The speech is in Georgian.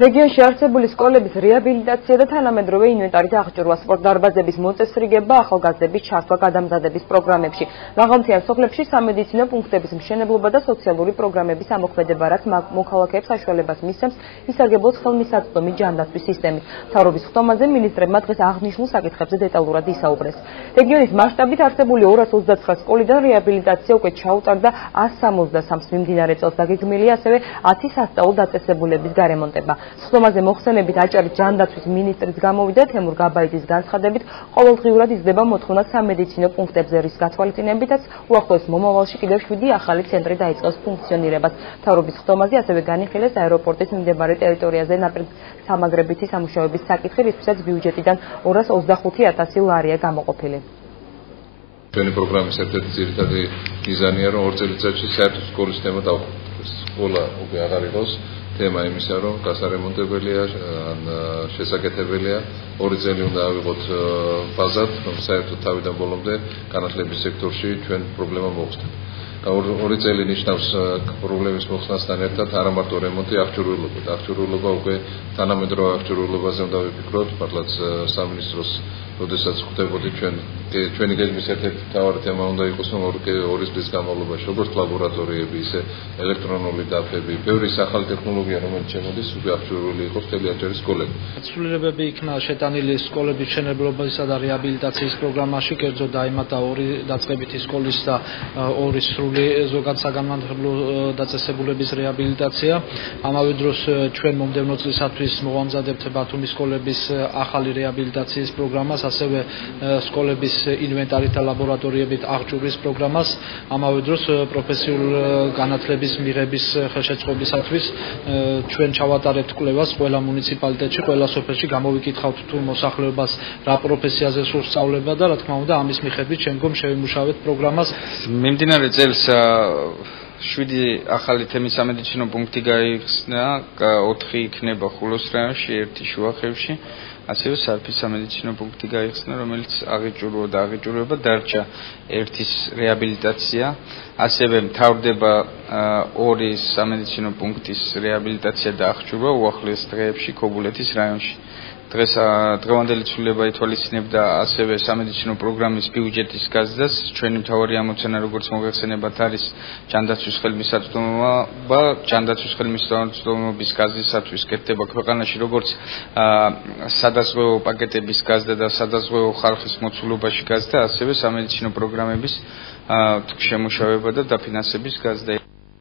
რეგიონში არსებული სკოლების რეაბილიტაცია და თანამედროვე ინვენტარის აღჭურვა, სპორტდარბაზების მოწესრიგება, ახალგაზრდების ჩართვა გადამზადების პროგრამებში, მაღალმთიან სოფლებში სამედიცინო პუნქტების მშენებლობა და სოციალური პროგრამების ამოქმედება, რაც მოქალაქეებს საშუალებას მისცემს ისარგებლოს ხელმისაწვდომი ჯანდაცვის სისტემით. მთავრობის ხდომაზე მინისტრებმა დღეს აღნიშნულ საკითხებზე დეტალურად ისაუბრეს. რეგიონის მასშტაბით არსებული 229 სკოლიდან რეაბილიტაცია უკვე ჩაუტარდა 163-ს მიმდინარე წელს დაგეგმილია ასევე 10 სასწავლო დაწესებულების გარემონტება. ხდომაზე მოხსენებით აჭარის ჯანდაცვის მინისტრის გამოვიდა თემურ გაბაიძის განცხადებით, ყოველდღიურად იზრდება მოთხოვნა სამედიცინო პუნქტებზე, რის გათვალისწინებითაც უახლოეს მომავალში კიდევ 7 ახალი ცენტრი დაიწყოს ფუნქციონირებას. მთავრობის ხდომაზე ასევე განიხილეს აეროპორტის მიმდებარე ტერიტორიაზე ნაპირსამაგრებითი სამუშაოების საკითხი, რისთვისაც ბიუჯეტიდან 225,000 ლარია გამოყოფილი. ჩვენი პროგრამის ერთ-ერთი ძირითადი მიზანია, რომ 2 წელიწადში საერთოდ სკოლის თემა დავხუროთ. სკოლა უკვე აღარ იყოს თემა იმისა, რომ გასარემონტებელია, ან შესაკეთებელია, 2 წელი უნდა ავიღოთ ბაზად, რომ საერთოდ თავიდან ბოლომდე განათლების სექტორში ჩვენ პრობლემა მოხსნათ. 2 წელი ნიშნავს პრობლემის მოხსნასთან ერთად არა მარტო რემონტი, აღჭურვილობა უკვე თანამედროვე აღჭურვილობაზე უნდა ვიფიქროთ, მართლაც სამინისტროს როდესაც ხვდებოდი ჩვენი გეგმის ერთ-ერთი მთავარი თემა უნდა იყოს, რომ 2 წლის განმავლობაში როგორც ლაბორატორიები, ისე ელექტრონული დაფები, ბევრი ახალი ტექნოლოგია, რომელიც შემოდის, უკვე აღჭურვილი იყოს მთელი აჭარის სკოლები. ცვლილებები იქნა შეტანილი სკოლების მშენებლობისა და რეაბილიტაციის პროგრამაში, კერძოდ დაემატა 2 დაწყებითი სკოლის და 2 სრული ზოგად საგანმანათლებლო დაწესებულების რეაბილიტაცია. ამავე დროს ჩვენ მომდევნო წლისათვის მოვამზადებთ ბათუმის სკოლების ახალი რეაბილიტაციის პროგრამას, ასევე სკოლების ინვენტარით და ლაბორატორიებით აღჭურვის პროგრამას, ამავე დროს პროფესიულ განათლების მიღების ხელშეწყობისათვის ჩვენ ჩავატარებთ კვლევას ყველა მუნიციპალიტეტში, ყველა სოფელში, გამოვიკითხავთ თუ მოსახლეობას რა პროფესიაზე სურს სწავლება და რა თქმა უნდა ამის მიხედვით შემდგომ შევიმუშავებთ პროგრამას. მიმდინარე წელს 7 ახალი თემის სამედიცინო პუნქტი გაიხსნა, 4 იქნება ხულოს რაიონში, 1 შუახევში. ასევე სარფის სამედიცინო პუნქტი გაიხსნა, რომელიც აღიჭურება, დარჩა 1-ის რეაბილიტაცია, ასევე მთავრდება 2 სამედიცინო პუნქტის რეაბილიტაცია და აღჭურვა უახლოეს დღეებში ქობულეთის რაიონში. დღევანდელი ცვლილება ითვალისწინებდა ასევე სამედიცინო პროგრამის ბიუჯეტის გაზრდას. ჩვენი მთავარი ამოცანა, როგორც მოგეხსენებათ, არის ჯანდაცვის ხელმისაწვდომობა, ჯანდაცვის ხელმისაწვდომობის გაზრდისათვის კეთდება ქვეყანაში როგორც სადაზღვეო პაკეტების გაზრდა და სადაზღვეო ხალხის მოცულობაში გაზრდა, ასევე სამედიცინო პროგრამების შემუშავება და დაფინანსების გაზრდა.